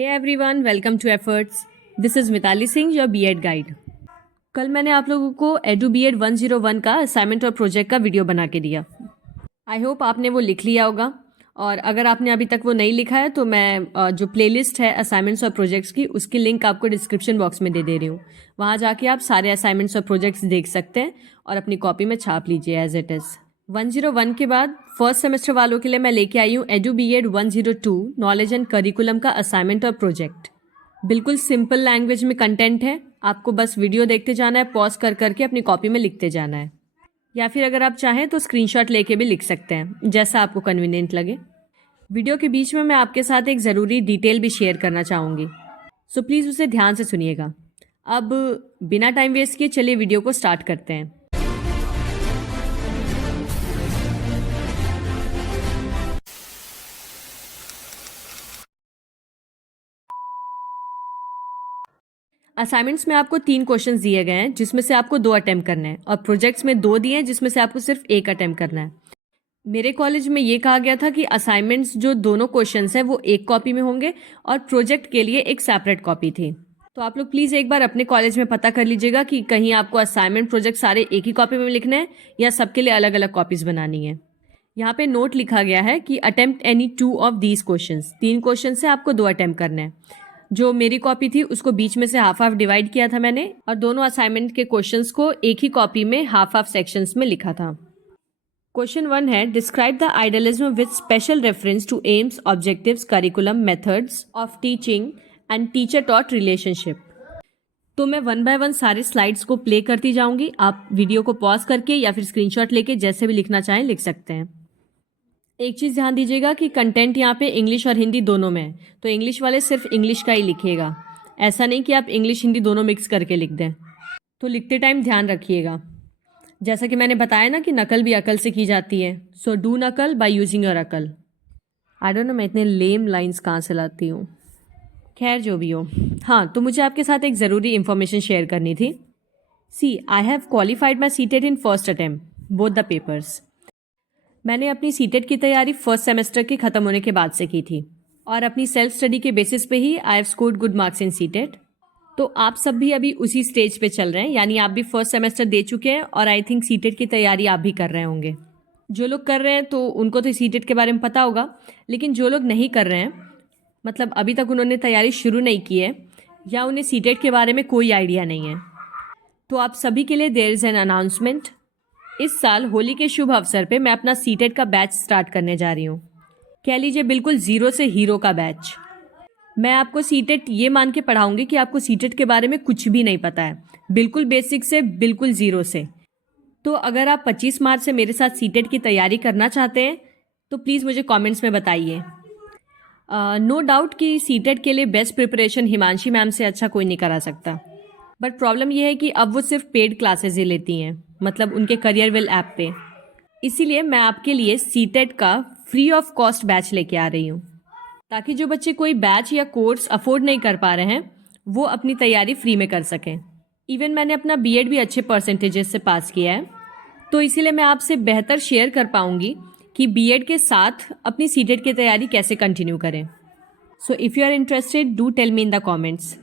Hey everyone, welcome to efforts. This is Mitali Singh, your BEd guide. कल मैंने आप लोगों को एडू बीएड 101 का असाइनमेंट और प्रोजेक्ट का वीडियो बना के दिया। आई होप आपने वो लिख लिया होगा, और अगर आपने अभी तक वो नहीं लिखा है तो मैं जो प्लेलिस्ट है असाइनमेंट्स और प्रोजेक्ट्स की, उसकी लिंक आपको डिस्क्रिप्शन बॉक्स में दे रही हूँ। वहाँ जाके आप सारे असाइनमेंट्स और प्रोजेक्ट्स देख सकते हैं और अपनी कॉपी में छाप लीजिए एज इट इज़। 101 के बाद फर्स्ट सेमेस्टर वालों के लिए मैं लेके आई हूँ EDU BEd 102 knowledge and curriculum का असाइनमेंट और प्रोजेक्ट। बिल्कुल सिंपल लैंग्वेज में कंटेंट है, आपको बस वीडियो देखते जाना है, पॉज कर करके अपनी कॉपी में लिखते जाना है, या फिर अगर आप चाहें तो स्क्रीनशॉट लेके भी लिख सकते हैं, जैसा आपको कन्वीनियंट लगे। वीडियो के बीच में मैं आपके साथ एक ज़रूरी डिटेल भी शेयर करना चाहूँगी, सो प्लीज़ उसे ध्यान से सुनिएगा। अब बिना टाइम वेस्ट किए चलिए वीडियो को स्टार्ट करते हैं। असाइनमेंट्स में आपको 3 क्वेश्चंस दिए गए हैं, जिसमें से आपको 2 अटेम्प्ट करने हैं, और प्रोजेक्ट्स में 2 दिए हैं, जिसमें से आपको सिर्फ 1 अटेम्प्ट करना है। मेरे कॉलेज में ये कहा गया था कि असाइनमेंट्स जो दोनों क्वेश्चंस हैं वो एक कॉपी में होंगे और प्रोजेक्ट के लिए एक सेपरेट कॉपी थी। तो आप लोग प्लीज़ एक बार अपने कॉलेज में पता कर लीजिएगा कि कहीं आपको असाइनमेंट प्रोजेक्ट सारे एक ही कॉपी में लिखने हैं या सबके लिए अलग अलग कॉपीज बनानी है। यहाँ पे नोट लिखा गया है कि attempt any 2 of these questions. 3 question से आपको 2 अटेम्प्ट करने हैं। जो मेरी कॉपी थी उसको बीच में से हाफ हाफ डिवाइड किया था मैंने, और दोनों असाइनमेंट के क्वेश्चंस को एक ही कॉपी में हाफ हाफ सेक्शंस में लिखा था। क्वेश्चन 1 है, describe the idealism with special reference to aims, objectives, curriculum, methods of teaching and teacher taught relationship. तो मैं 1 बाय 1 सारे स्लाइड्स को प्ले करती जाऊंगी, आप वीडियो को पॉज करके या फिर स्क्रीनशॉट लेके जैसे भी लिखना चाहें लिख सकते हैं। एक चीज़ ध्यान दीजिएगा कि कंटेंट यहाँ पे इंग्लिश और हिंदी दोनों में है, तो इंग्लिश वाले सिर्फ इंग्लिश का ही लिखिएगा। ऐसा नहीं कि आप इंग्लिश हिंदी दोनों मिक्स करके लिख दें। तो लिखते टाइम ध्यान रखिएगा, जैसा कि मैंने बताया ना कि नकल भी अकल से की जाती है। सो डू नकल बाय यूजिंग योर अकल। आई डोंट नो मैं इतने लेम लाइंस कहाँ से लाती हूँ। खैर जो भी हो, हाँ, तो मुझे आपके साथ एक ज़रूरी इन्फॉर्मेशन शेयर करनी थी। See, I have qualified my CTET in first attempt both the papers. मैंने अपनी सीटेट की तैयारी फर्स्ट सेमेस्टर के ख़त्म होने के बाद से की थी, और अपनी सेल्फ स्टडी के बेसिस पे ही I have scored good marks in CTET. तो आप सब भी अभी उसी स्टेज पे चल रहे हैं, यानी आप भी फर्स्ट सेमेस्टर दे चुके हैं, और आई थिंक सीटेट की तैयारी आप भी कर रहे होंगे। जो लोग कर रहे हैं तो उनको तो सीटेट के बारे में पता होगा, लेकिन जो लोग नहीं कर रहे हैं, मतलब अभी तक उन्होंने तैयारी शुरू नहीं की है, या उन्हें सीटेट के बारे में कोई आइडिया नहीं है, तो आप सभी के लिए देयर इज़ एन अनाउंसमेंट। इस साल होली के शुभ अवसर पे मैं अपना सीटेट का बैच स्टार्ट करने जा रही हूँ। कह लीजिए बिल्कुल ज़ीरो से हीरो का बैच। मैं आपको सीटेट ये मान के पढ़ाऊंगी कि आपको सीटेट के बारे में कुछ भी नहीं पता है, बिल्कुल बेसिक से बिल्कुल ज़ीरो से। तो अगर आप 25 मार्च से मेरे साथ सीटेट की तैयारी करना चाहते हैं तो प्लीज़ मुझे कमेंट्स में बताइए। नो डाउट कि सीटेट के लिए बेस्ट प्रिपरेशन हिमांशी मैम से अच्छा कोई नहीं करा सकता, बट प्रॉब्लम यह है कि अब वो सिर्फ पेड क्लासेस ही लेती हैं, मतलब उनके करियर विल ऐप पे। इसीलिए मैं आपके लिए सीटेट का फ्री ऑफ कॉस्ट बैच लेके आ रही हूँ, ताकि जो बच्चे कोई बैच या कोर्स अफोर्ड नहीं कर पा रहे हैं वो अपनी तैयारी फ्री में कर सकें। इवन मैंने अपना बीएड भी अच्छे परसेंटेजेस से पास किया है, तो इसीलिए मैं आपसे बेहतर शेयर कर पाऊंगी कि बीएड के साथ अपनी सीटेट की तैयारी कैसे कंटिन्यू करें। So if you are interested, do tell me in the comments.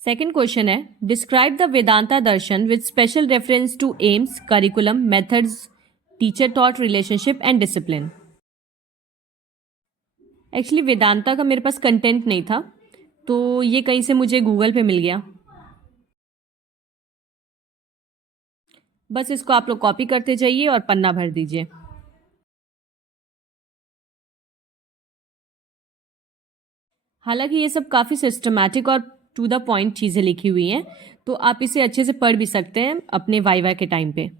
Second question है, describe the Vedanta Darshan with special reference to aims, curriculum, methods teacher taught relationship and discipline. Actually Vedanta का मेरे पास कंटेंट नहीं था, तो ये कहीं से मुझे गूगल पे मिल गया। बस इसको आप लोग कॉपी करते जाइए और पन्ना भर दीजिए। हालांकि ये सब काफ़ी सिस्टमैटिक और टू द पॉइंट चीज़ें लिखी हुई हैं, तो आप इसे अच्छे से पढ़ भी सकते हैं अपने वाइवा के टाइम पे।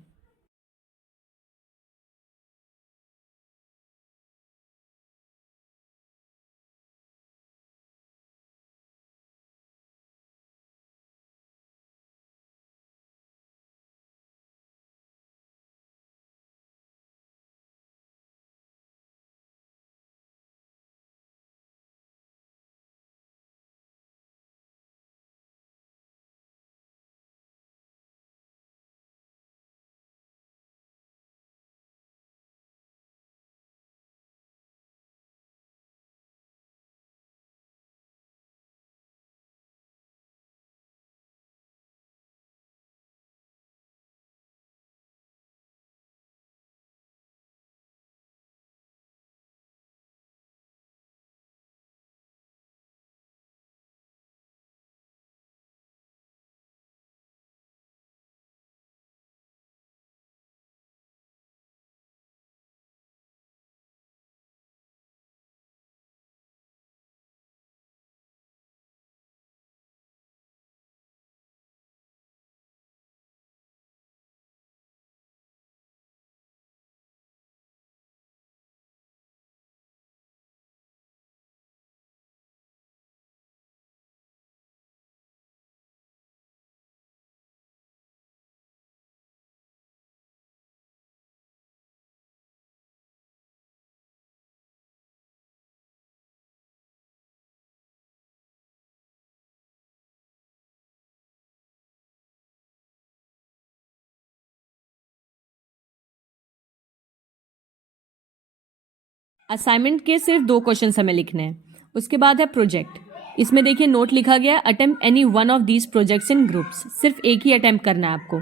असाइनमेंट के सिर्फ 2 क्वेश्चन हमें लिखने हैं। उसके बाद है प्रोजेक्ट। इसमें देखिए नोट लिखा गया है, attempt any one of these projects in groups. सिर्फ एक ही अटेम्प्ट करना है आपको।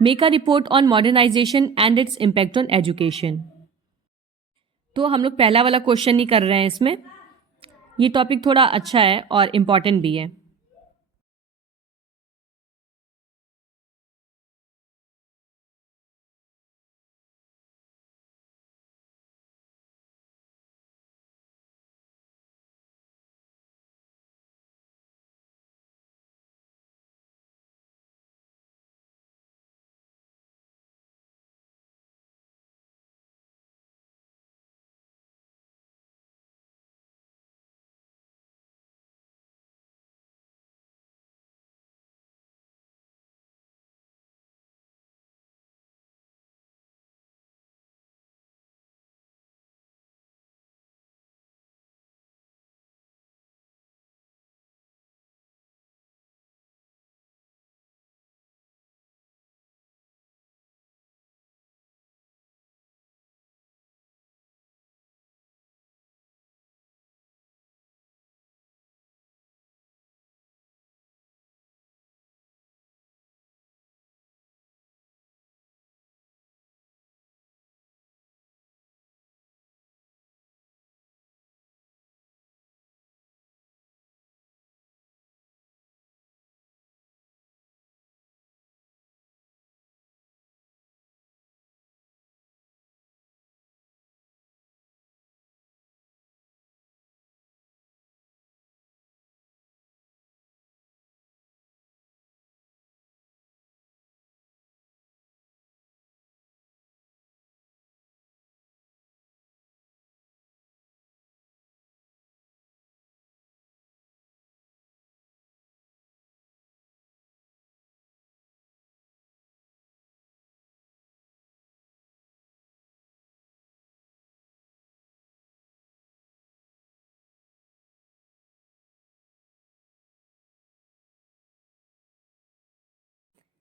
Make a report on modernisation and its impact on education. तो हम लोग पहला वाला क्वेश्चन नहीं कर रहे हैं इसमें। ये टॉपिक थोड़ा अच्छा है और इम्पॉर्टेंट भी है।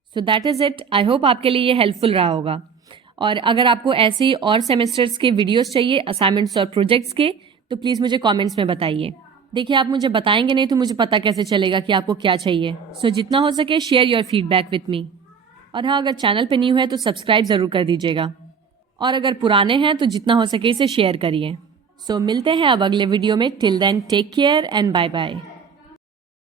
So that is it. I hope आपके लिए ये हेल्पफुल रहा होगा। और अगर आपको ऐसे ही और सेमेस्टर्स के वीडियोस चाहिए असाइनमेंट्स और प्रोजेक्ट्स के, तो प्लीज़ मुझे कमेंट्स में बताइए। देखिए आप मुझे बताएंगे नहीं तो मुझे पता कैसे चलेगा कि आपको क्या चाहिए। सो जितना हो सके share your feedback with me. और हाँ, अगर चैनल पे न्यू है तो सब्सक्राइब ज़रूर कर दीजिएगा। और अगर पुराने हैं तो जितना हो सके इसे शेयर करिए। सो मिलते हैं अब अगले वीडियो में। Till then take care and bye bye.